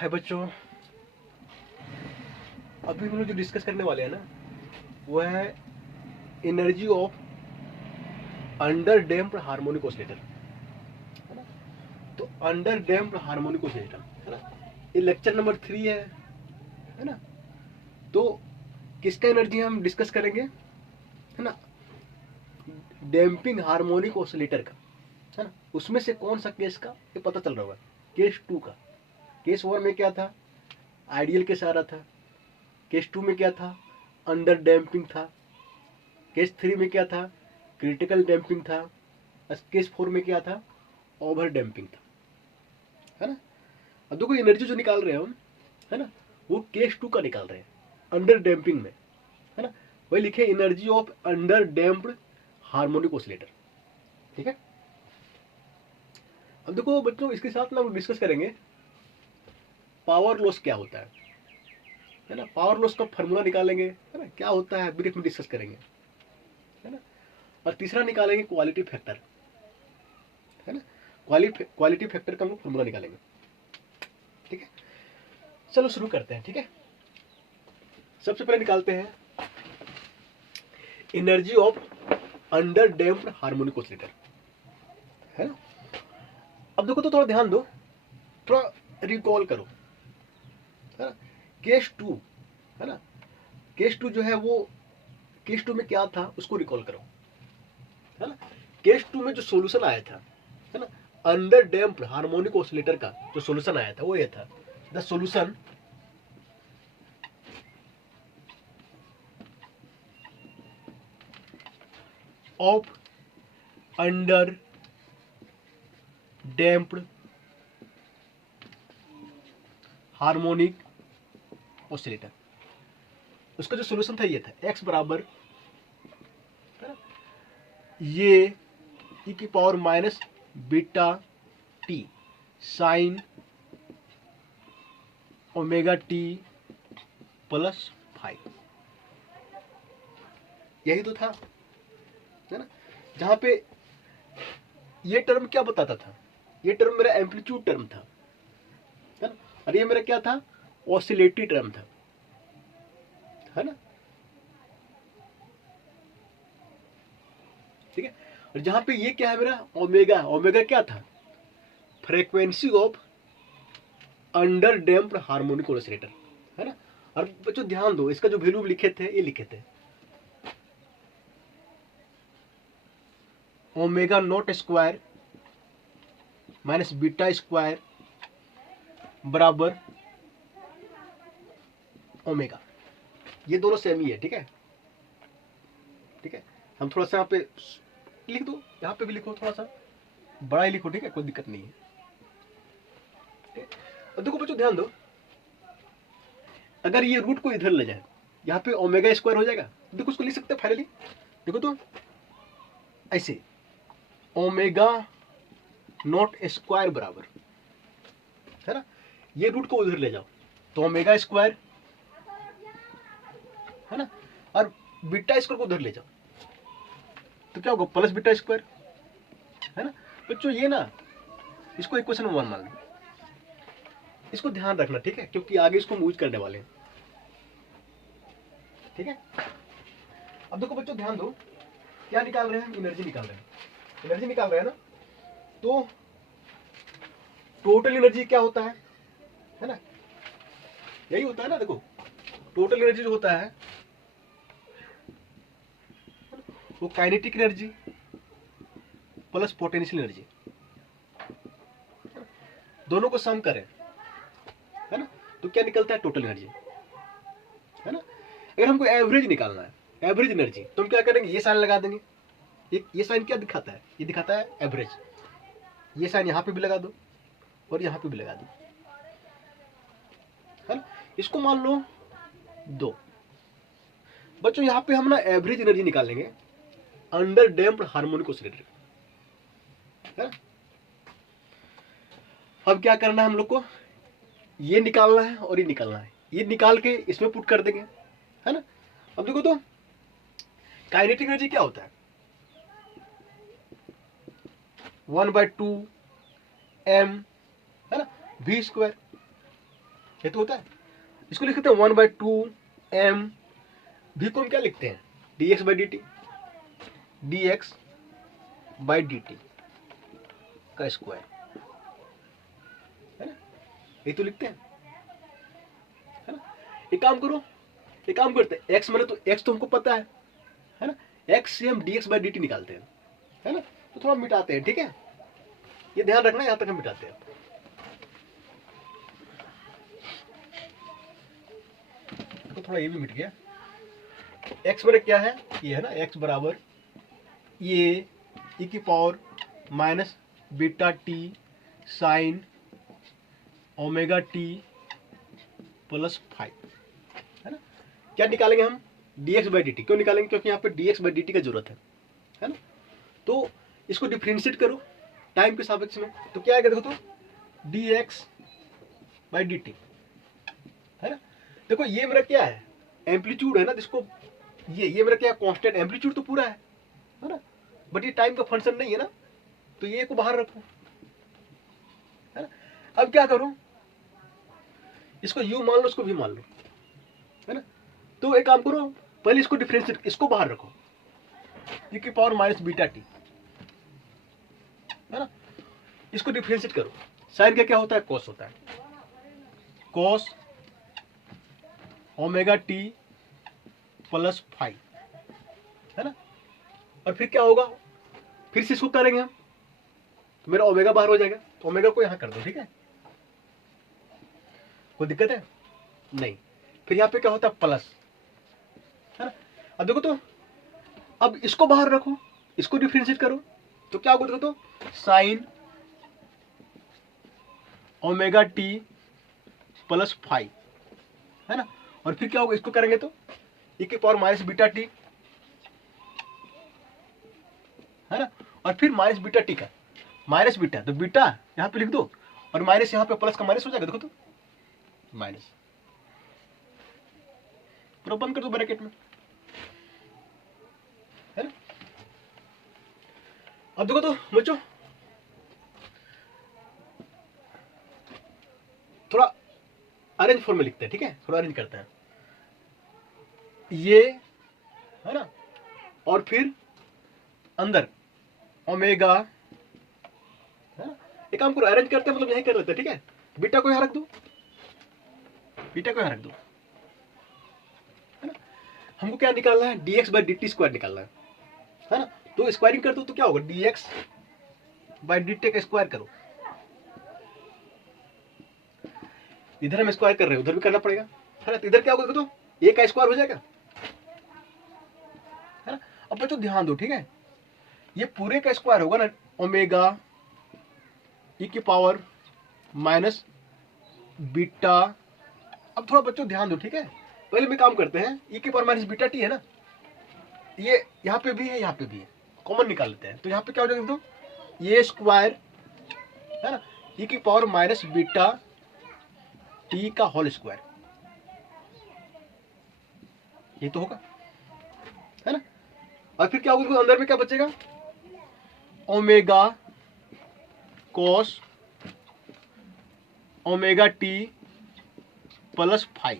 हाय बच्चों, अभी हम लोग जो डिस्कस करने वाले हैं ना वो है energy of under damped harmonic oscillator, है ना। तो अंडर डैम्प्ड हार्मोनिक ऑसिलेटर, है ना, ये लेक्चर नंबर 3 है ना। तो किसका एनर्जी हम डिस्कस करेंगे, है ना, डैम्पिंग हार्मोनिक ऑसिलेटर का, है ना। उसमें से कौन सा केस का ये पता चल रहा होगा, केस 2 का। केस 1 में क्या था, आइडियल केस आ रहा था। केस 2 में क्या था, अंडर डैम्पिंग था। केस 3 में क्या था, क्रिटिकल डैम्पिंग था। केस 4 में क्या था, ओवर डैम्पिंग था, है ना। अब देखो एनर्जी जो निकाल रहे हैं हम, है ना, वो केस 2 का निकाल रहे हैं अंडर डैम्पिंग में, है ना। वही लिखे energy of under damped harmonic oscillator, ठीक है। अब देखो बच्चों, इसके साथ ना हम डिस्कस करेंगे पावर लॉस क्या होता है ना। पावर लॉस का फॉर्मूला निकालेंगे, है ना, क्या होता है ब्रीफ में डिस्कस करेंगे, है ना। और तीसरा निकालेंगे क्वालिटी फैक्टर, है ना। क्वालिटी फैक्टर का हम लोग फॉर्मूला निकालेंगे, ठीक है। चलो शुरू करते हैं, ठीक है। सबसे पहले निकालते हैं energy of under damped harmonic oscillator, है ना। अब देखो तो थोड़ा ध्यान दो, थोड़ा रिकॉल करो, है ना। केस 2, है ना, केस 2 जो है वो, केस 2 में क्या था उसको रिकॉल करो, है ना। केस 2 में जो सॉल्यूशन आया था, है ना, अंडर डैम्प्ड हार्मोनिक ऑसिलेटर का जो सॉल्यूशन आया था वो ये था, the solution of under damped harmonic oscillator. उसका जो सॉल्यूशन था ये था, x बराबर, है ना, ये e की power minus beta T sign omega t plus 5, यही तो था, है ना। जहां पे ये टर्म क्या बताता था, ये टर्म मेरा एम्पलीट्यूड टर्म था, है ना। और ये मेरा क्या था, ऑसिलेटरी टर्म था, है ना, ठीक है। और जहां पे ये क्या है मेरा ओमेगा, ओमेगा क्या था, frequency of under damped harmonic oscillator, है ना। और बच्चों ध्यान दो, इसका जो वैल्यू लिखे थे ये लिखे थे omega naught square minus beta square बराबर ओमेगा। ये दोनों सेम ही है, ठीक है, ठीक है। हम थोड़ा सा यहाँ पे लिख दो, यहाँ पे भी लिखो, थोड़ा सा बड़ा ही लिखो, ठीक है, कोई दिक्कत नहीं है, ठीक है। अब देखो बच्चों ध्यान दो, अगर ये रूट को इधर ले जाए, यहाँ पे ओमेगा स्क्वायर हो जाएगा। देखो उसको लिख सकते हैं फाइनली, देखो तो ऐसे ओमेगा नॉट स्क्वायर बराबर, है ना, ये रूट को उधर ले जाओ तो ओमेगा स्क्वायर, है ना, और बीटा स्क्वायर को उधर ले जाओ तो क्या होगा, प्लस बीटा स्क्वायर, है ना। बच्चों ये ना, इसको इक्वेशन 1 मान लो, इसको ध्यान रखना, ठीक है, क्योंकि आगे इसको हम यूज करने वाले हैं, ठीक है। अब देखो बच्चों ध्यान दो, क्या निकाल रहे हैं हम, एनर्जी निकाल रहे हैं, एनर्जी निकाल रहे हैं ना। तो टोटल एनर्जी क्या होता है ना, यही होता है ना। देखो टोटल एनर्जी जो होता है वो kinetic energy plus potential energy, दोनों को सम करें, है ना, तो क्या निकलता है, टोटल एनर्जी, है ना। अगर हमको एवरेज निकालना है, एवरेज एनर्जी, तो हम क्या करेंगे, ये साइन लगा देंगे। ये साइन क्या दिखाता है, ये दिखाता है एवरेज। ये साइन यहाँ पे भी लगा दो और यहाँ पे भी लगा दो, है ना। इसको मान लो 2। बच्चों यहाँ पे हम ना एवरेज एनर्जी निकालेंगे अंडर डैम्प्ड हार्मोनिक ऑसिलेटर, है ना। अब क्या करना है हम लोग को, ये निकालना है और ये निकालना है, ये निकाल के इसमें पुट कर देंगे, है ना। अब देखो तो काइनेटिक एनर्जी क्या होता है, 1/2 m, है ना, v स्क्वायर, ये तो होता है। इसको लिखते हैं 1/2 m, भी को हम क्या लिखते हैं dx/dt, dx/dt का स्क्वायर, है ना, ये तो लिखते हैं, है ना। एक काम करो, एक काम करते हैं, x मैंने तो x तो हमको पता है ना, x से हम dx/dt निकालते हैं, है ना, तो थोड़ा मिटाते हैं, ठीक है, ये ध्यान रखना, यहां तक हम मिटाते हैं। तो थोड़ा ये भी मिट गया। x मेरे क्या है, ये है ना, x बराबर ये e की power minus beta T sign omega t plus 5, है ना। क्या निकालेंगे हम, dx/dt। क्यों निकालेंगे, क्योंकि यहाँ पे dx/dt का जरूरत है ना। तो इसको डिफ्रेंशिएट करो टाइम के सापेक्ष में, तो क्या आएगा देखो तो dx/dt, है ना। देखो ये मेरा क्या है, एम्पलीट्यूड है ना, जिसको ये मेरा क्या कांस्टेंट, एम्पलीट्यूड तो पूरा है ना, बट ये टाइम का फंक्शन नहीं है ना, तो ये को बाहर रखो, है ना। अब क्या करूं, इसको u मान लो, इसको v मान लो, है ना। तो एक काम करो, पहले इसको डिफरेंशिएट, इसको बाहर रखो, e की पावर माइनस बीटा टी, है ना। इसको डिफरेंशिएट करो, साइन का क्या होता है, कॉस होता है, कॉस ओमेगा टी प्लस 5, है ना। और फिर क्या होगा, फिर से इसको करेंगे हम, तो मेरा ओमेगा बाहर हो जाएगा, तो ओमेगा को यहां कर दो, ठीक है, कोई दिक्कत है नहीं। फिर यहाँ पे क्या होता है, प्लस, है ना। अब देखो तो, अब इसको बाहर रखो, इसको डिफरेंशिएट करो, तो क्या होगा देखो तो, साइन ओमेगा टी प्लस 5, है ना। और फिर क्या होगा, इसको करेंगे तो e की पावर माइनस बीटा टी, है ना। और फिर माइनस बीटा टी का माइनस बीटा, तो बीटा यहाँ पे लिख दो, और माइनस यहाँ पे प्लस का माइनस हो जाएगा, देखो तो माइनस, पूरा बंद कर दो ब्रैकेट में, है ना। अब देखो तो बच्चों, थोड़ा अरेंज फॉर्म में लिखते हैं, ठीक है, थोड़ा अरेंज करते हैं, ये, है ना, और फिर अंदर ओमेगा, है ना। एक काम करो, अरेंज करते हैं, मतलब यही कर लेते हैं, ठीक है। बीटा को यहां रख दो, बीटा को यहां रख दो, है ना। हमको क्या निकालना है, dx/dt स्क्वायर निकालना है ना। तो स्क्वायरिंग कर दो, तो क्या होगा, dx/dt का स्क्वायर करो, इधर हम स्क्वायर कर रहे हैं, उधर भी करना पड़ेगा, है ना। तो इधर क्या होगा, तो a का स्क्वायर हो जाएगा, है ना। अब बच्चों ध्यान दो, ठीक है, ये पूरे का स्क्वायर होगा ना, ओमेगा e की पावर माइनस बीटा। अब थोड़ा बच्चों ध्यान दो, ठीक है, पहले में काम करते हैं, e की पावर माइनस बीटा टी है ना, ये यहाँ पे भी है, यहाँ पे भी है, कॉमन निकाल लेते हैं, तो यहाँ पे क्या हो जाएगा, तो ये स्क्वायर, है ना, e की पावर माइनस बीटा टी का होल स्क्वायर, ये तो होगा, है ना। और फिर क्या होगा, अंदर में क्या बचेगा, omega cos omega t plus 5,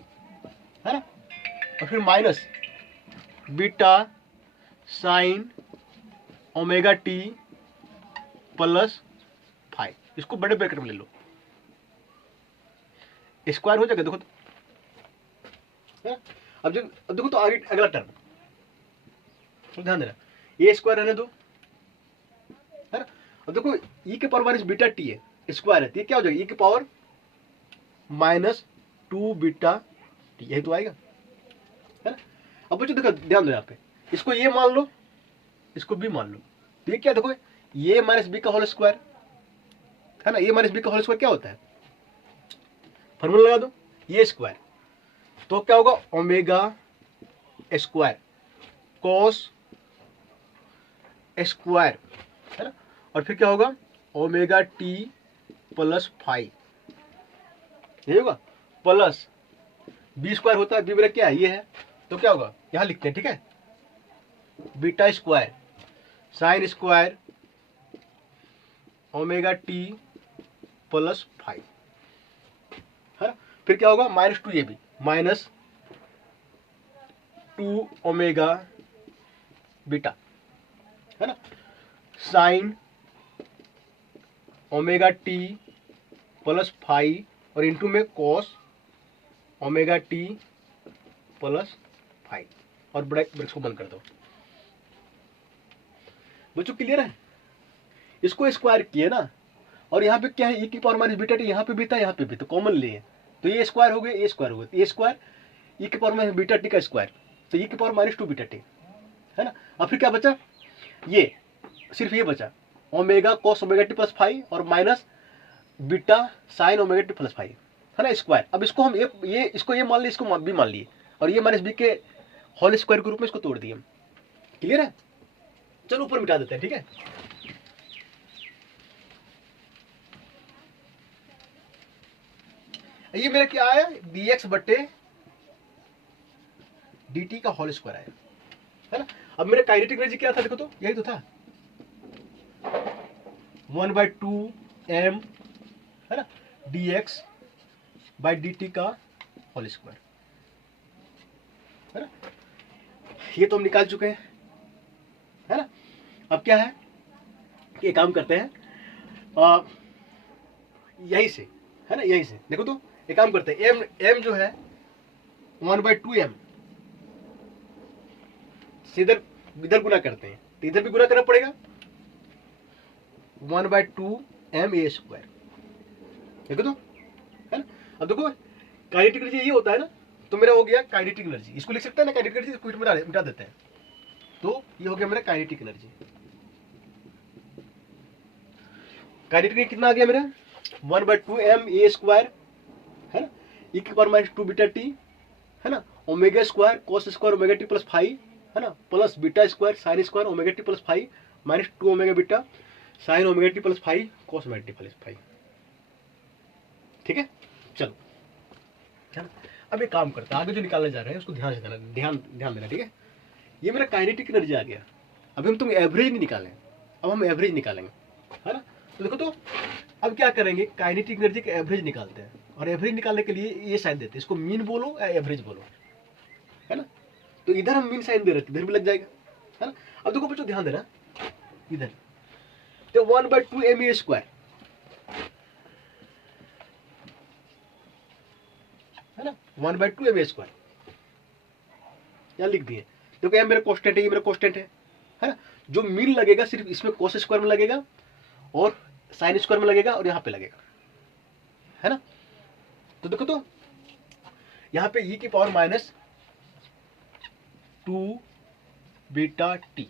है ना। और फिर minus beta sine omega t plus 5, इसको बड़े ब्रैकेट में ले लो, स्क्वायर हो जाएगा, देखो तो, है? अब देखो तो आगे अगला टर्म, तो ध्यान देना, ये स्क्वायर रहने दो, है ना। अब देखो e के पावर माइनस बीटा टी है, स्क्वायर है, तो ये क्या हो जाएगा, e के पावर माइनस 2 बीटा टी, यही तो आएगा, है ना। अब बच्चों देखो ध्यान दो, यहाँ पे इसको ये मान लो, इसको भी मान लो, तो ये क्या देखो, ये माइनस बी का होल स्क्वायर, है ना, ये माइनस बी का होल स्क्वायर क्या होता है, फॉर्मूला लगा दो, ये स्क्वायर, तो क्या होगा, ओमेगा स्क्वायर कॉस स्क्वायर, है ना। और फिर क्या होगा, ओमेगा टी प्लस 5, ये होगा, प्लस बी स्क्वायर होता है, बी मेरा क्या है, ये है, तो क्या होगा, यहां लिखते हैं, ठीक है, beta square sine square omega t plus 5, है ना। फिर क्या होगा -2ab -2 ओमेगा बीटा, है ना, sine omega t plus phi और इंटू में cos omega t plus phi और ब्रैकेट को बंद कर दो। बच्चों क्लियर है? इसको स्क्वायर किए ना, और यहाँ पे क्या है, e की पावर माइनस बीटा टी, यहाँ पे भी था यहाँ पे भी, तो कॉमन लिए, तो ये स्क्वायर हो गया, ये स्क्वायर हो गया, ये स्क्वायर e की पावर माइनस बीटा टी का स्क्वायर, तो e की पावर -2 बीटा टी, है ना। अब फिर क्या बचा, ये सिर्फ ये बचा omega cos omega t plus five और minus beta sine omega t plus five, है ना, स्क्वायर। अब इसको हम ये इसको ये मान लिए, इसको भी मान लिए, और ये माइनस बी के होल स्क्वायर के रूप में इसको तोड़ दिए। क्लियर है? चलो ऊपर मिटा देते हैं, ठीक है। ये मेरा क्या आया, dx बटे dt का होल स्क्वायर आया, है ना। अब मेरा काइनेटिक एनर्जी क्या था, देखो तो यही तो था 1/2m, है ना, dx बाई dt का होल स्क्वायर, है ना। ये तो हम निकाल चुके हैं, है ना। अब क्या है, ये काम करते हैं यही से, है ना, यही से देखो तो एक काम करते हैं, m जो है 1/2m से इधर गुना करते हैं, तो इधर भी गुना करना पड़ेगा 1/2m a स्क्वायर, देखो तो, है ना। अब देखो काइनेटिक एनर्जी ये होता है ना, तो मेरा हो गया काइनेटिक एनर्जी, इसको लिख सकते हैं ना काइनेटिक एनर्जी, इसको मिटा देते हैं, तो ये हो गया मेरा काइनेटिक एनर्जी। काइनेटिक एनर्जी कितना आ गया मेरा 1/2m a स्क्वायर, है ना, e की पावर -2 बीटा टी, है ना, omega square cos square omega t plus five, है ना, plus beta square sine square omega t plus five -2 omega beta sine omega t plus five cos omega t plus five. ठीक है, चलो, है ना। अब एक काम करते हैं, आगे जो निकालने जा रहे हैं उसको ध्यान से ध्यान देना, ठीक है। ये मेरा काइनेटिक एनर्जी आ गया। अभी हम तुम एवरेज नहीं निकालें, अब हम एवरेज निकालेंगे, है ना। तो देखो तो अब क्या करेंगे, काइनेटिक एनर्जी का एवरेज निकालते हैं, और एवरेज निकालने के लिए ये साइन देते हैं, इसको मीन बोलो या एवरेज बोलो, है ना। तो इधर हम मीन साइन दे रहे थे, इधर भी लग जाएगा, है ना। अब देखो बच्चों ध्यान देना, इधर तो 1/2m a स्क्वायर, है ना, 1/2m a स्क्वायर यहाँ लिख दिए। देखो ये मेरा कांस्टेंट है, ये मेरा कांस्टेंट है ना। जो मीन लगेगा सिर्फ इसमें कॉस स्क्वायर में लगेगा और साइन स्क्वायर में लगेगा और यहाँ पे लगेगा, है ना। तो देखो तो यहाँ पे e की पावर -2 बीटा टी,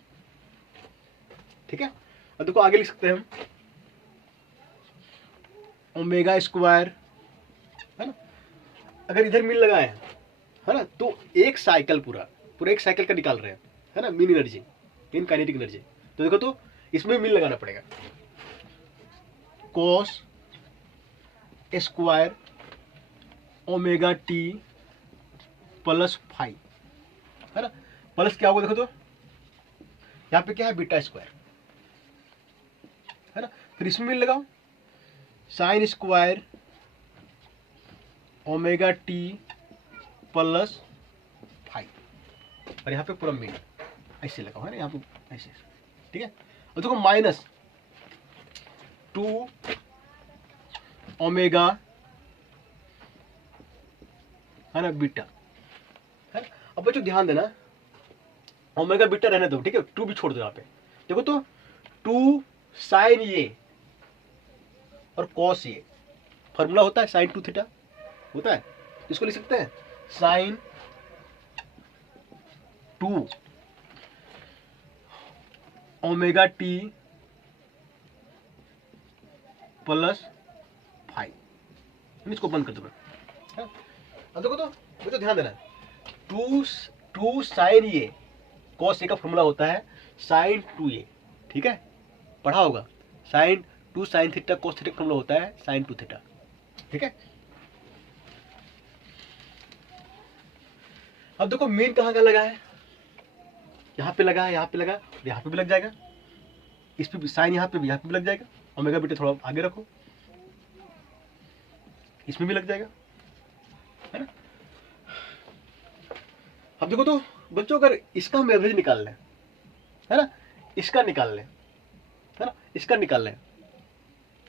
ठीक है। और देखो आगे लिख सकते हैं हम ओमेगा स्क्वायर, है ना। अगर इधर मीन लगाए है ना, तो एक साइकिल पूरा एक साइकिल का निकाल रहे हैं, है ना, mean energy, mean kinetic energy. तो देखो तो इसमें मीन लगाना पड़ेगा, cos square omega t plus five, है ना, प्लस क्या होगा देखो तो यहाँ पे क्या है बीटा स्क्वायर, है ना। फिर इसमें मीन लगाओ sine square omega t plus five, और यहाँ पे पूरा मीन ऐसे लगाओ, है ना, यहाँ पे ऐसे, ठीक है। और देखो -2 ओमेगा, है ना, बीटा, है ना। अब बच्चों ध्यान देना, ओमेगा बीटा रहने दो, ठीक है, 2 भी छोड़ दो यहाँ पे। देखो तो 2 साइन ये और कॉस ये फॉर्मूला होता है साइन 2 थीटा होता है, इसको लिख सकते हैं साइन 2 ओमेगा टी प्लस 5, इसको बंद कर दो। अब देखो तो ध्यान देना, 2 साइन ये कॉस ए का फॉर्मूला होता है साइन 2a, ठीक है, पढ़ा होगा, sine 2 sine theta cos theta का फॉर्मूला होता है साइन 2 थीटा, ठीक है। अब देखो मीन कहाँ का लगा है, यहाँ पे लगा है, यहाँ पे लगा, यहाँ पे भी लग जाएगा, इस पे भी साइन यहाँ पे भी लग जाएगा, ओमेगा बीटा थोड़ा आगे रखो, इसमें भी लग जाएगा, है ना। अब देखो तो बच्चों, अगर इसका हम एवरेज निकाल लें, है ना, इसका निकाल लें, है ना, इसका निकाल लें,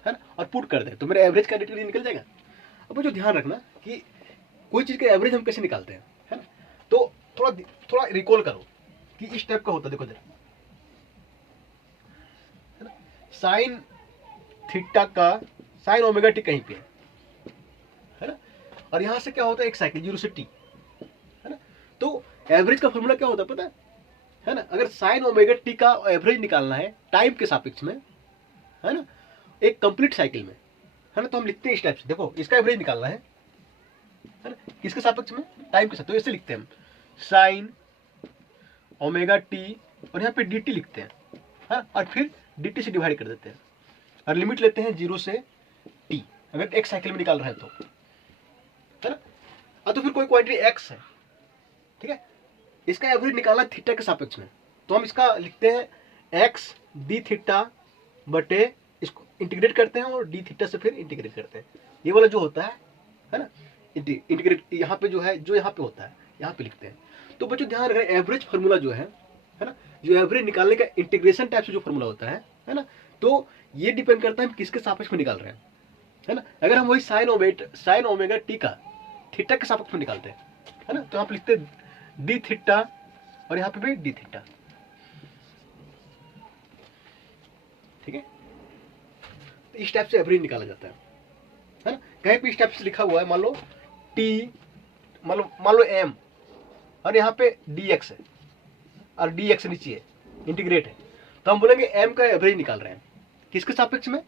है ना, और पुट कर दें तो मेरा एवरेज कैंडिडेट निकल जाएगा। अब बच्चों ध्यान रखना कि कोई चीज का एवरेज हम कैसे निकालते हैं, है ना। तो थोड़ा थोड़ा रिकॉल करो कि इस टाइप का होता है, देखो जरा, है ना, साइन थीटा का साइन ओमेगा टी कहीं पे है ना, और यहां से क्या होता है, एक साइकिल 0 से टी, है ना। तो एवरेज का फॉर्मूला क्या होता है पता है ना, अगर साइन ओमेगा टी का एवरेज निकालना है टाइम के सापेक्ष में, है ना, एक कंप्लीट साइकिल में, है ना, तो हम लिखते हैं इस टाइप से, देखो इसका एवरेज निकालना है ना, किसके सापेक्ष में, टाइम के साथ, तो ऐसे लिखते हैं हम साइन ओमेगा टी और यहाँ पे डी टी लिखते हैं, हाँ, और फिर डी टी से डिवाइड कर देते हैं और लिमिट लेते हैं 0 से टी, अगर एक साइकिल में निकाल रहे हैं तो, है ना। तो फिर कोई क्वांटिटी एक्स है, ठीक है, इसका एवरेज निकालना थीटा के सापेक्ष में, तो हम इसका लिखते हैं एक्स डी थीटा बटे, इसको इंटीग्रेट करते हैं और डी थीटा से फिर इंटीग्रेट करते हैं, ये वाला जो होता है ना, इंटीग्रेट यहाँ पे जो है, जो यहाँ पे होता है यहाँ पे लिखते हैं। तो बच्चों ध्यान रखें, एवरेज फार्मूला जो है ना, जो एवरेज निकालने का इंटीग्रेशन टाइप से जो फार्मूला होता है ना, तो ये डिपेंड करता है हम किसके सापेक्ष में निकाल रहे हैं, है ना। अगर हम वही साइन ओमेगा टी का थीटा के सापेक्ष में निकालते हैं, है ना, तो आप लिखते हैं डी थीटा और यहाँ पे भी डी थीटा, ठीक है। तो इस टाइप से एवरेज निकाला जाता है ना। कहीं पे इस टाइप से लिखा हुआ है, मान लो टी, मान लो एम और यहाँ पे डी एक्स है और डी एक्स नीचे है, इंटीग्रेट है, तो हम बोलेंगे एम का एवरेज निकाल रहे हैं किसके सापेक्ष में,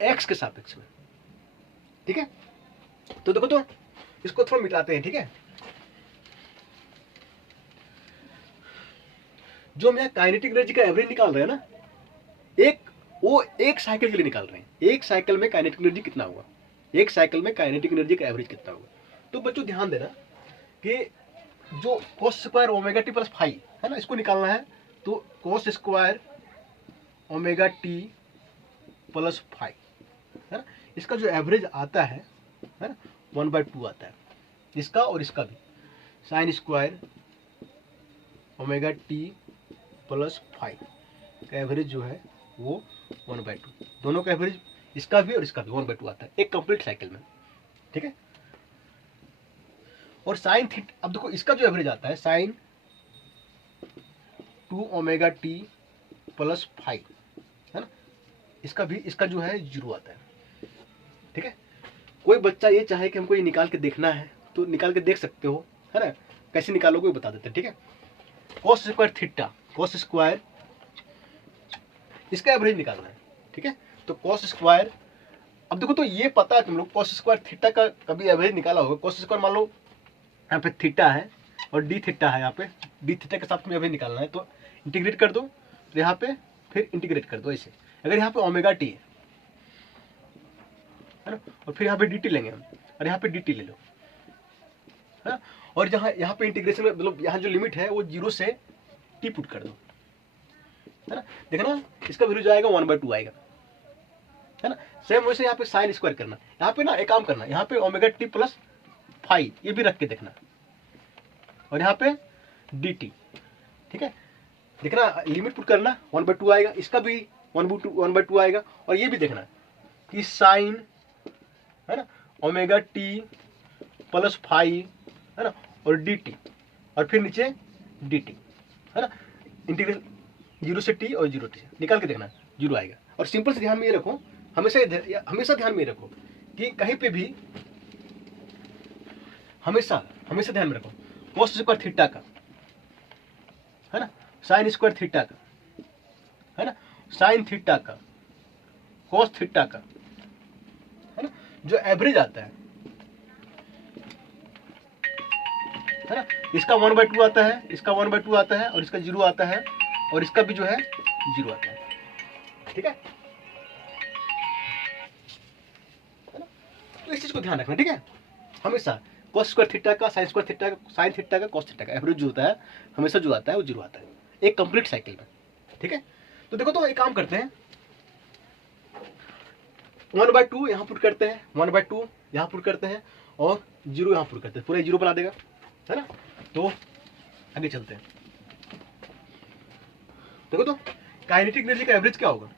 एक्स के सापेक्ष में, ठीक है। तो देखो तो इसको थोड़ा मिटाते हैं, ठीक है। जो हम यहाँ काइनेटिक एनर्जी का एवरेज निकाल रहे हैं ना, एक साइकिल के लिए निकाल रहे हैं, एक साइकिल में काइनेटिक एनर्जी कितना होगा, एक साइकिल में काइनेटिक एनर्जी का एवरेज कितना होगा। तो बच्चों ध्यान देना कि जो cos square omega t plus five है ना, इसको निकालना है, तो cos square omega t plus five, है ना, इसका जो एवरेज आता है ना 1/2 आता है, इसका और इसका भी, sine square omega t plus five का एवरेज जो है वो 1/2, दोनों का एवरेज इसका भी और इसका भी 1/2 आता है एक कंप्लीट साइकिल में, ठीक है। और साइन थीटा, अब देखो इसका जो एवरेज आता है sine 2 omega t plus five, है ना, इसका भी, इसका जो है 0 आता है, ठीक है। कोई बच्चा ये चाहे कि हमको ये निकाल के देखना है तो निकाल के देख सकते हो, है ना, कैसे निकालोगे बता देते हैं, ठीक है। cos square theta, cos square, इसका एवरेज निकालना है, ठीक है। तो cos स्क्वायर, अब देखो तो ये पता है तुम लोग, cos स्क्वायर थीटा का कभी एवरेज निकाला होगा, cos स्क्वायर मान लो यहाँ पे थीटा है और डी थीटा है, यहाँ पे डी थीटा के साथ में एवरेज निकालना है, तो इंटीग्रेट कर दो, तो यहाँ पे फिर इंटीग्रेट कर दो ऐसे। अगर यहाँ पे ओमेगा टी है ना, और फिर यहाँ पे डी टी लेंगे हम, और यहाँ पे डी टी ले लो, है ना, और जहाँ यहाँ पे इंटीग्रेशन में मतलब यहाँ जो लिमिट है वो 0 से टी पुट कर दो, है ना। देखना इसका वैल्यू जाएगा 1/2 आएगा, है ना। सेम वैसे यहाँ पे साइन स्क्वायर करना, यहाँ पे ना एक काम करना, यहाँ पे ओमेगा टी प्लस फाइव ये भी रख के देखना, और यहाँ पे डी टी, ठीक है। देखना लिमिट पुट करना 1/2 आएगा, इसका भी 1/2 आएगा, और ये भी देखना कि साइन, है ना, ओमेगा टी प्लस फाइव, है ना, और डी टी, और फिर नीचे डी टी, है ना, इंटीग्रल 0 से टी और 0 टी निकाल के देखना 0 आएगा। और सिंपल से ध्यान में ये रखो, हमेशा ध्यान में रखो कि कहीं पे भी हमेशा ध्यान में रखो cos स्क्वायर थीटा का, है ना, साइन स्क्वायर थीटा का, है ना, साइन थीटा का, cos थीटा का, है ना, जो एवरेज आता है ना, इसका 1/2 आता है, इसका 1/2 आता है, और इसका 0 आता है, और इसका भी जो है 0 आता है, ठीक है ना। तो इस चीज को ध्यान रखना, ठीक है। हमेशा cos स्क्वायर थीटा का, साइन स्क्वायर थीटा का, साइन थीटा का, cos थीटा का एवरेज जो होता है हमेशा जो आता है वो 0 आता है एक कंप्लीट साइकिल में, ठीक है। तो देखो तो एक काम करते हैं, 1/2 यहाँ पुट करते हैं, 1/2 यहाँ पुट करते हैं और जीरो यहाँ पुट करते हैं, पूरा जीरो बना देगा, है ना। तो आगे चलते हैं। देखो तो काइनेटिक एनर्जी का एवरेज क्या होगा,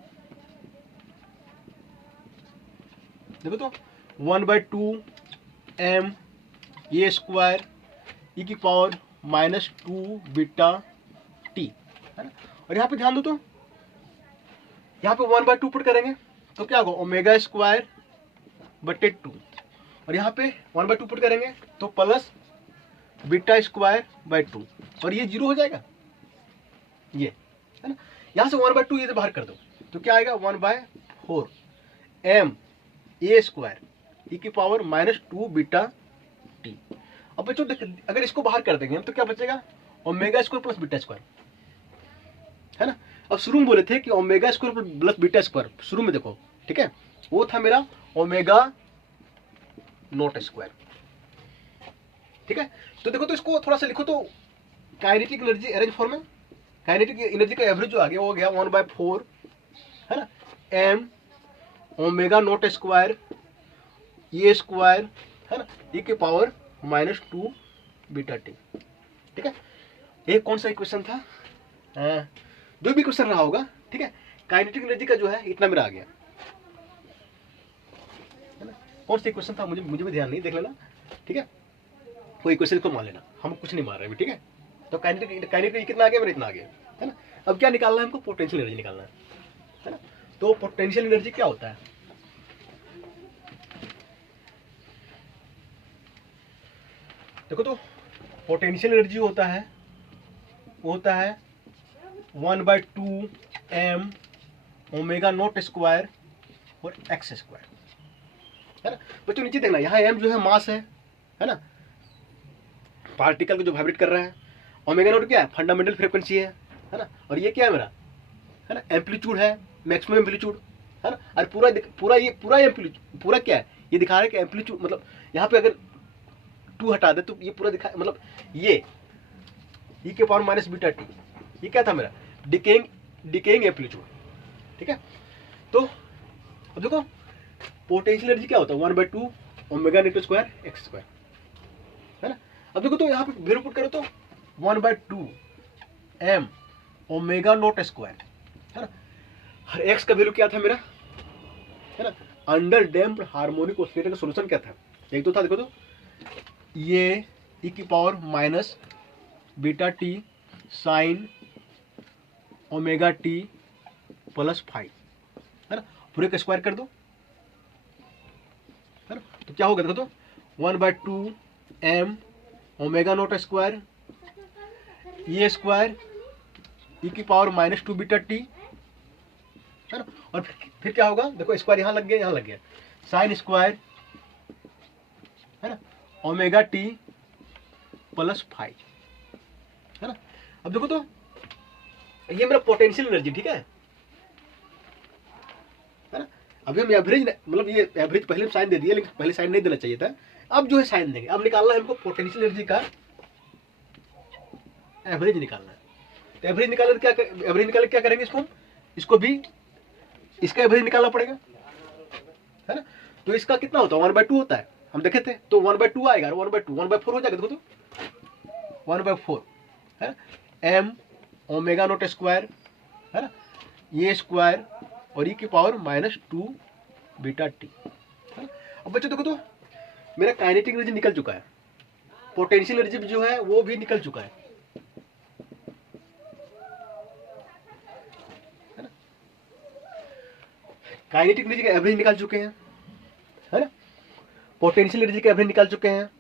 देखो तो 1/2 m a स्क्वायर e की पावर -2 बीटा t, है ना। और यहाँ पे ध्यान दो तो यहाँ पे 1/2 पुट करेंगे तो क्या होगा, ओमेगा स्क्वायर बटे 2, और यहाँ पे 1/2 पुट करेंगे तो प्लस बीटा स्क्वायर बाय 2, और ये जीरो हो जाएगा, ये है ना। यहाँ से 1/2 ये बाहर कर दो तो क्या आएगा, 1/4 m a स्क्वायर e की पावर -2 बीटा t। अब बच्चों अगर इसको बाहर कर देंगे हम तो क्या बचेगा, omega square plus beta square, है ना। अब शुरू में बोले थे कि omega square plus beta square, शुरू में देखो, ठीक है, वो था मेरा ओमेगा नॉट स्क्वायर, ठीक है। तो देखो तो इसको थोड़ा सा लिखो तो काइनेटिक एनर्जी अरेंज फॉर्म में, काइनेटिक एनर्जी का एवरेज जो आ गया वो हो गया 1/4, है ना, m ओमेगा नॉट स्क्वायर ए स्क्वायर, है ना, e के पावर -2 बीटा टी, ठीक है। एक कौन सा इक्वेशन था, जो भी क्वेश्चन रहा होगा, ठीक है। काइनेटिक एनर्जी का जो है इतना मेरा आ गया, है ना। कौन सा क्वेश्चन था मुझे भी ध्यान नहीं, देख लेना, ठीक है। कोई क्वेश्चन को मान लेना, हम कुछ नहीं मार रहे हैं, ठीक है। तो काइनेटिक कितना आ गया, मेरा इतना आ गया, है ना। अब क्या निकालना है हमको, पोटेंशियल एनर्जी निकालना है ना। तो पोटेंशियल एनर्जी क्या होता है, देखो तो पोटेंशियल एनर्जी होता है 1/2 m ओमेगा नॉट स्क्वायर और एक्स स्क्वायर, है ना। बच्चों नीचे देखना, यहाँ m जो है मास है ना, पार्टिकल को जो वाइब्रेट कर रहा है। ओमेगा नॉट क्या है, फंडामेंटल फ्रीक्वेंसी है ना। और ये क्या है मेरा, है ना, एम्पलीट्यूड है, मैक्सिमम एम्पलीट्यूड, है ना। और पूरा एम्पलीट्यूड पूरा क्या है, ये दिखा रहा है कि एम्पलीट्यूड मतलब यहाँ पे अगर 2 हटा दे तो ये पूरा दिखा, मतलब ये e के पावर माइनस बीटा टी, ये क्या था मेरा, डिकेइंग एम्पलीट्यूड, ठीक है। तो अब देखो पोटेंशियल एनर्जी क्या होता है, 1/2 omega naught square x square, है ना। अब देखो तो यहाँ पे वैल्यू पुट करो तो 1/2 m ओमेगा नॉट स्क्वायर, है ना। हर एक्स का वैल्यू क्या था मेरा, है ना, अंडर डैम्प्ड हार्मोनिक ऑसिलेटर का सॉल्यूशन क्या था, एक तो था, देखो तो ये e की power minus beta T sign omega t plus 5, है ना। पूरे का स्क्वायर कर दो, है ना। तो क्या होगा, देखो तो 1/2 m ओमेगा नॉट स्क्वायर ये स्क्वायर e की पावर -2 बीटा टी, है ना। और फिर क्या होगा, देखो स्क्वायर यहाँ लग गया, यहाँ लग गया, साइन स्क्वायर, है ना, ओमेगा टी प्लस 5, है ना। अब देखो तो ये मेरा पोटेंशियल एनर्जी, ठीक है ना। अभी हम एवरेज, मतलब ये एवरेज पहले साइन दे दिया, लेकिन पहले साइन नहीं देना चाहिए था, अब जो है साइन देंगे। अब निकालना है हमको पोटेंशियल एनर्जी का एवरेज निकालना है। तो एवरेज निकालने क्या, एवरेज निकाल क्या करेंगे, इसको भी इसका एवरेज निकालना पड़ेगा, है ना। तो इसका कितना होता है, 1/2 होता है, हम देखे थे। तो 1/2 आएगा, 1/4 हो जाएगा, देखो तो 1/4, है ना, m ओमेगा नॉट स्क्वायर, है ना, ये स्क्वायर और e की पावर -2 बीटा टी, है ना। अब बच्चों देखो तो मेरा काइनेटिक एनर्जी निकल चुका है, पोटेंशियल एनर्जी जो है वो भी निकल चुका है ना। काइनेटिक एनर्जी का एवरेज निकाल चुके हैं, है ना, पोटेंशियल एनर्जी का एवरेज निकाल चुके हैं,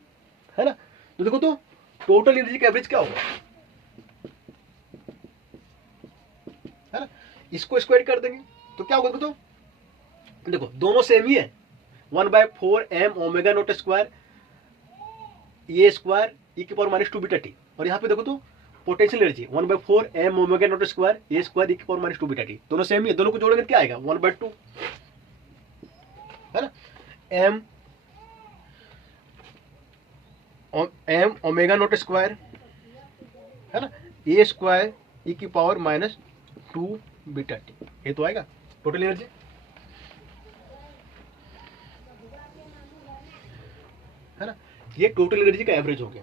है ना। तो देखो तो टोटल एनर्जी का एवरेज क्या होगा, है ना। इसको स्क्वायर कर देंगे तो क्या होगा, तो देखो दोनों सेम ही है, 1/4 m ओमेगा नॉट स्क्वायर ये स्क्वायर e की पावर -2 बीटा टी। और यहाँ पे देखो तो potential energy 1/4 m omega naught square ये स्क्वायर e की पावर -2 बीटा टी, दोनों सेम ही है, दोनों को जोड़ेंगे क्या आएगा, 1/2, है ना, m ओमेगा नॉट स्क्वायर, है ना, ए स्क्वायर e की पावर -2 बीटा टी, ये तो आएगा टोटल एनर्जी। है ना, ये टोटल एनर्जी का एवरेज हो गया।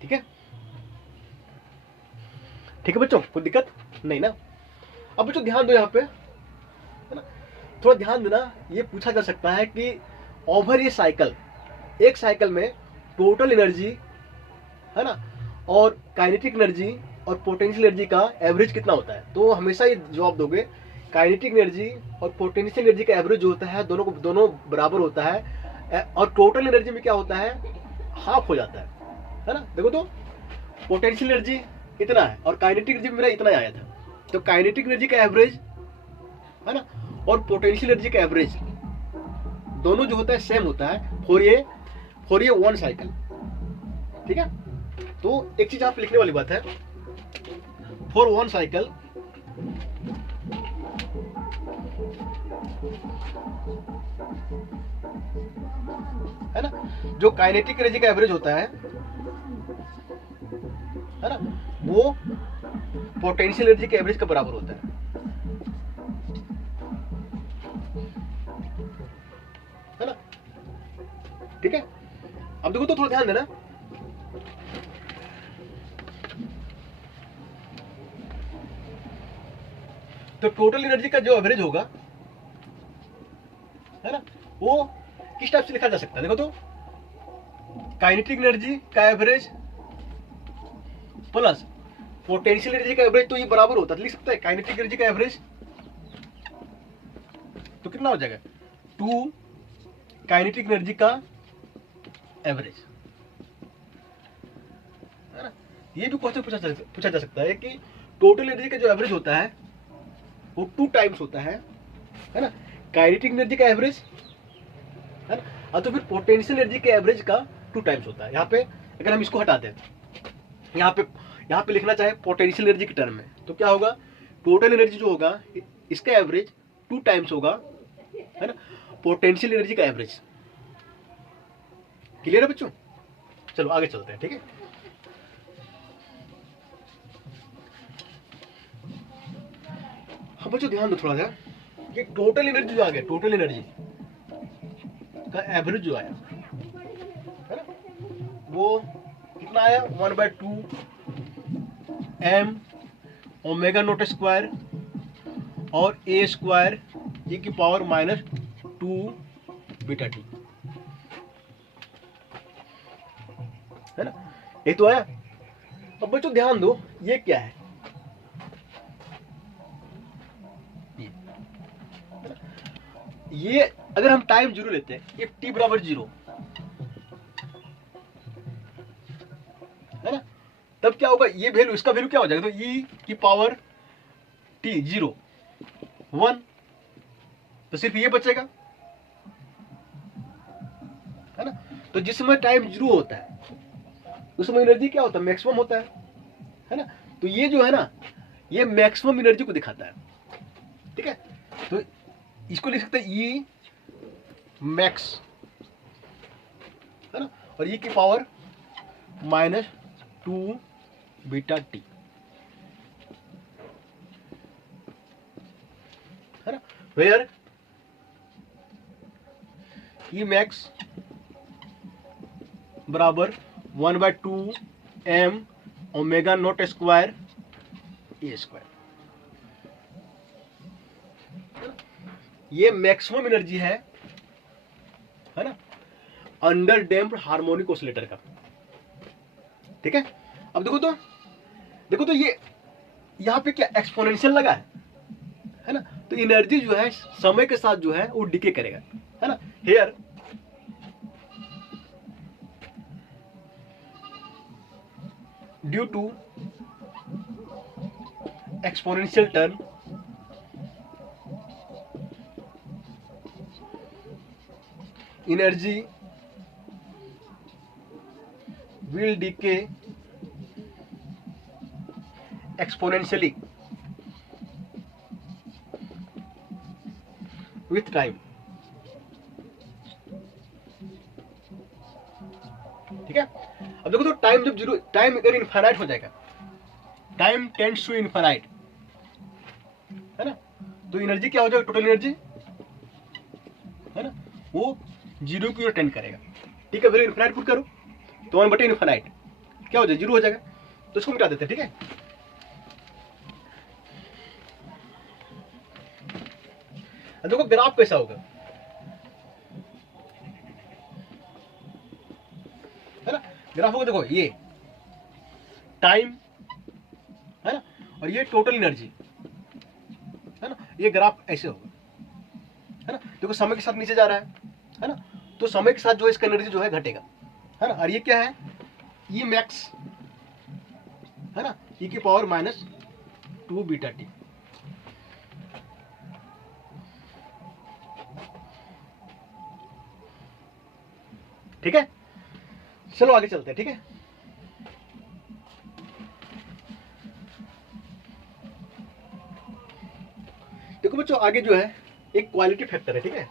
ठीक है, ठीक है बच्चों, कोई दिक्कत नहीं ना। अब बच्चों ध्यान दो यहाँ पे, है ना, थोड़ा ध्यान देना। ये पूछा जा सकता है कि ओवर ये साइकिल, एक साइकिल में टोटल एनर्जी, है ना, और काइनेटिक एनर्जी और पोटेंशियल एनर्जी का एवरेज कितना होता है। तो हमेशा ये जवाब दोगे काइनेटिक एनर्जी और पोटेंशियल एनर्जी का एवरेज जो होता है दोनों बराबर होता है, और टोटल एनर्जी में क्या होता है, हाफ हो जाता है ना। देखो तो पोटेंशियल एनर्जी इतना है और काइनेटिक एनर्जी मेरा इतना आया था, तो काइनेटिक एनर्जी का एवरेज, है ना, और पोटेंशियल एनर्जी का एवरेज दोनों जो होता है सेम होता है फॉर ये वन साइकिल। ठीक है, तो एक चीज आप लिखने वाली बात है, फॉर वन साइकिल है ना, जो काइनेटिक एनर्जी का एवरेज होता है ना, वो पोटेंशियल एनर्जी के एवरेज के बराबर होता है ना। ठीक है, अब देखो तो थोड़ा ध्यान देना। तो टोटल एनर्जी का जो एवरेज होगा, है ना, वो किस टाइप से लिखा जा सकता है। देखो तो काइनेटिक एनर्जी का एवरेज प्लस पोटेंशियल एनर्जी का एवरेज, तो ये बराबर होता है, लिख सकता है काइनेटिक एनर्जी का एवरेज तो कितना हो जाएगा 2 काइनेटिक एनर्जी का एवरेज, है ना। ये भी क्वेश्चन पूछा जा सकता है कि टोटल एनर्जी का जो एवरेज होता है वो 2 टाइम्स होता है ना, काइनेटिक एनर्जी का एवरेज, है ना, और तो फिर पोटेंशियल एनर्जी के एवरेज का 2 टाइम्स होता है। यहाँ पे अगर हम इसको हटा दें, यहाँ पे लिखना चाहे पोटेंशियल एनर्जी के टर्म में, तो क्या होगा, टोटल एनर्जी जो होगा इसका एवरेज 2 टाइम्स होगा, है ना, पोटेंशियल एनर्जी का एवरेज। क्लियर है बच्चों, चलो आगे चलते हैं। ठीक है, हाँ बच्चों ध्यान दो थोड़ा सा, कि टोटल एनर्जी जो आ गया, टोटल एनर्जी का एवरेज जो आया, है ना, वो कितना आया 1/2 m ओमेगा नॉट स्क्वायर और a स्क्वायर e की पावर -2 बीटा t, है ना, ये तो आया। अब बच्चों ध्यान दो, ये क्या है, ये अगर हम टाइम 0 लेते हैं, ये t बराबर 0, है ना, तब क्या होगा, ये वैल्यू, इसका वैल्यू क्या हो जाएगा, तो e की पावर t 0 1, तो सिर्फ ये बचेगा, है ना। तो जिस समय टाइम 0 होता है उस समय एनर्जी क्या होता है, मैक्सिमम होता है ना। तो ये जो है ना, ये मैक्सिमम एनर्जी को दिखाता है। ठीक है, तो इसको लिख सकते हैं ई मैक्स, है ना, और ई की पावर -2 बीटा टी, है ना, वेयर ई मैक्स बराबर 1/2 m ओमेगा नॉट स्क्वायर ए स्क्वायर। ये मैक्सिमम एनर्जी है ना, अंडर डैम्प्ड हार्मोनिक ऑसिलेटर का। ठीक है, अब देखो तो ये यहाँ पे क्या एक्सपोनेंशियल लगा है ना, तो एनर्जी जो है समय के साथ जो है वो डिके करेगा, है ना। Here due to exponential term energy will decay exponentially with time। ठीक है, अब देखो तो टाइम जब 0, टाइम अगर इनफाइनाइट हो जाएगा, टाइम टेंड्स टू इनफाइनाइट, है ना, तो एनर्जी क्या हो जाएगा, टोटल एनर्जी, है ना, वो 0 की ओर टेंड करेगा। टी का वैल्यू इन्फिनाइट पुट करो तो 1/इन्फिनाइट क्या हो जाए, 0 हो जाएगा। तो इसको मिटा देते हैं, ठीक है। अब देखो ग्राफ कैसा होगा, है ना। ग्राफ होगा देखो ये टाइम, है ना, और ये टोटल एनर्जी, है ना। ये ग्राफ ऐसे होगा, है ना। देखो समय के साथ नीचे जा रहा है ना, तो समय के साथ जो इसका एनर्जी जो है घटेगा, है ना। और ये क्या है, ई मैक्स, है ना, ई की पावर -2 बीटा टी। ठीक है, चलो आगे चलते हैं, ठीक है। देखो बच्चों आगे जो है एक क्वालिटी फैक्टर है, ठीक है,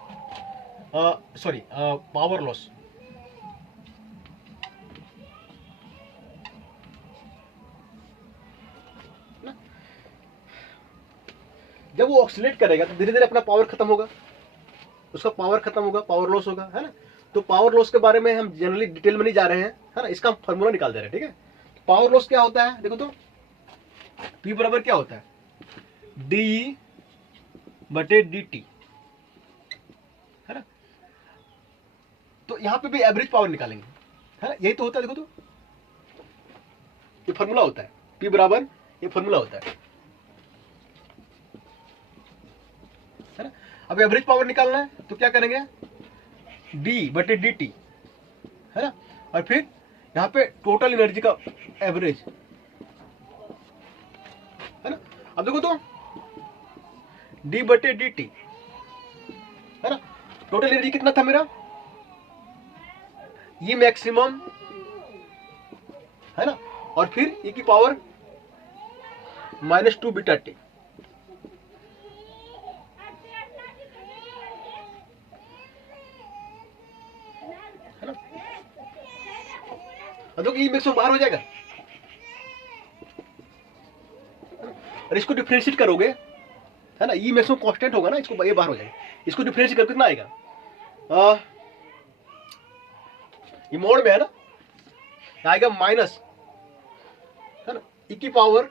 सॉरी पावर लॉस। जब वो ऑक्सीलेट करेगा तो धीरे धीरे अपना पावर खत्म होगा, उसका पावर खत्म होगा, पावर लॉस होगा, है ना। तो पावर लॉस के बारे में हम जनरली डिटेल में नहीं जा रहे हैं, है ना, इसका हम फॉर्मूला निकाल दे रहे हैं, ठीक है। पावर लॉस क्या होता है, देखो तो P बराबर क्या होता है, DE/dt, है ना। तो यहां पे भी एवरेज पावर निकालेंगे, है ना, यही तो होता है। देखो तो ये फॉर्मूला होता है, P बराबर ये फॉर्मूला होता है ना। अब एवरेज पावर निकालना है तो क्या करेंगे, D/dt, है ना, और फिर यहां पे टोटल एनर्जी का एवरेज, है ना। अब देखो तो D/dt, है ना, टोटल एनर्जी कितना था मेरा, ये मैक्सिमम, है ना, और फिर e की पावर -2 बीटा टी, है ना। तो ई मैक्सिमम बाहर हो जाएगा, और इसको डिफरेंशिएट करोगे, है ना, ई मैक्सिमम कांस्टेंट होगा ना, इसको ये बाहर हो जाएगा, इसको डिफरेंशिएट करके कितना आएगा, ये मोड में है ना, आएगा माइनस, है ना, ई की पावर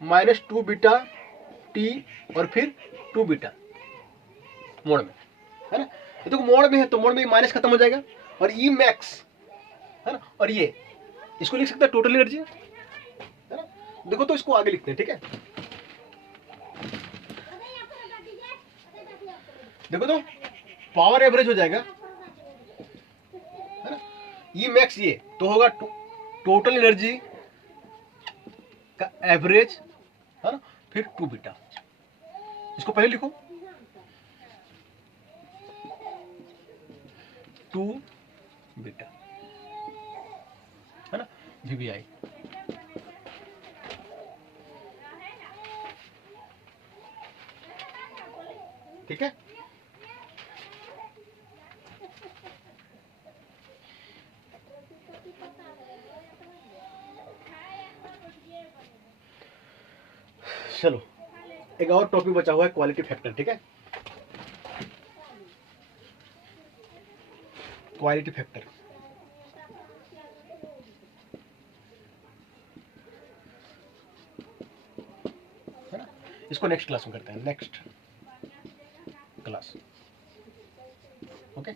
-2 बीटा टी और फिर 2 बीटा मोड में, है ना। तो मोड में है तो मोड में माइनस खत्म हो जाएगा, और ई मैक्स, है ना, और ये इसको लिख सकते हैं टोटल एनर्जी, है ना। देखो तो इसको आगे लिखते हैं, ठीक है। देखो तो पावर एवरेज हो जाएगा, है ना, ई मैक्स ये तो होगा टोटल एनर्जी का एवरेज, है ना, फिर 2 बीटा, इसको पहले लिखो 2 बीटा, है ना, VBI, ठीक है। चलो एक और टॉपिक बचा हुआ है, क्वालिटी फैक्टर, ठीक है। क्वालिटी फैक्टर, है ना, इसको नेक्स्ट क्लास में करते हैं, नेक्स्ट क्लास, ओके।